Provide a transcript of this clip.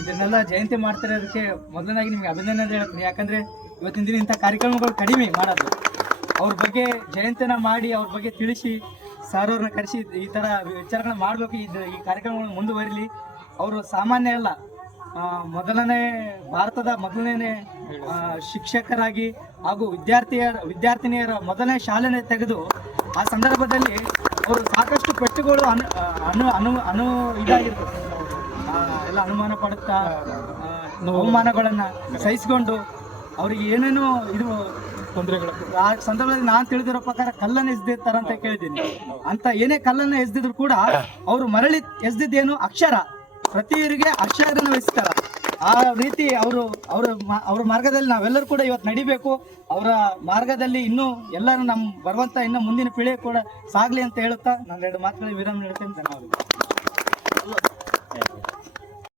ಇದನ್ನೆಲ್ಲ ಜಯಂತಿ ಮಾಡ್ತಿರೋದಕ್ಕೆ ಮೊದಲನಾಗಿ ನಿಮ್ಗೆ ಅಭಿನಂದನೆ ಹೇಳ್ತೀನಿ. ಯಾಕಂದ್ರೆ ಇವತ್ತಿನ ದಿನ ಇಂಥ ಕಾರ್ಯಕ್ರಮಗಳು ಕಡಿಮೆ ಮಾಡೋದು. ಅವ್ರ ಬಗ್ಗೆ ಜಯಂತಿನ ಮಾಡಿ ಅವ್ರ ಬಗ್ಗೆ ತಿಳಿಸಿ ಸರ್ ಅವ್ರನ್ನ ಕರೆಸಿ ಈ ಥರ ವಿಚಾರಗಳನ್ನ ಮಾಡಬೇಕು. ಈ ಕಾರ್ಯಕ್ರಮಗಳು ಮುಂದುವರಿಲಿ. ಅವರು ಸಾಮಾನ್ಯ ಅಲ್ಲ, ಭಾರತದ ಮೊದಲನೇ ಶಿಕ್ಷಕರಾಗಿ ಹಾಗೂ ವಿದ್ಯಾರ್ಥಿನಿಯರ ಮೊದಲನೇ ಶಾಲೆನೇ ತೆಗೆದು ಆ ಸಂದರ್ಭದಲ್ಲಿ ಅವರು ಸಾಕಷ್ಟು ಪೆಟ್ಟುಗಳು ಇದಾಗಿರ್ತದೆ. ಎಲ್ಲ ಅನುಮಾನ ಪಡುತ್ತಾ ಅವಮಾನಗಳನ್ನು ಸಹಿಸಿಕೊಂಡು ಅವ್ರಿಗೆ ಏನೇನೋ ಇದು ತೊಂದರೆಗಳು ಆ ಸಂದರ್ಭದಲ್ಲಿ ನಾನು ತಿಳಿದಿರೋ ಪ್ರಕಾರ ಕಲ್ಲನ್ನು ಎಸ್ದಿರ್ತಾರಂತ ಕೇಳಿದ್ದೀನಿ. ಅಂತ ಏನೇ ಕಲ್ಲನ್ನು ಎಸ್ದಿದ್ರು ಕೂಡ ಅವರು ಮರಳಿ ಎಸ್ದಿದ್ದೇನು ಅಕ್ಷರ, ಪ್ರತಿಯರಿಗೆ ಅಕ್ಷರನ ವಹಿಸ್ತಾರ. ಆ ರೀತಿ ಅವ್ರ ಮಾರ್ಗದಲ್ಲಿ ನಾವೆಲ್ಲರೂ ಕೂಡ ಇವತ್ತು ನಡಿಬೇಕು. ಅವರ ಮಾರ್ಗದಲ್ಲಿ ಇನ್ನೂ ಎಲ್ಲರೂ ನಮ್ಮ ಬರುವಂತ ಇನ್ನು ಮುಂದಿನ ಪೀಳಿಗೆ ಕೂಡ ಸಾಗಲಿ ಅಂತ ಹೇಳುತ್ತಾ ನಾನು 2 ಮಾತುಗಳಿಗೆ ವಿರಾಮ ನೀಡ್ತೇನೆ. ಧನ್ಯವಾದಗಳು.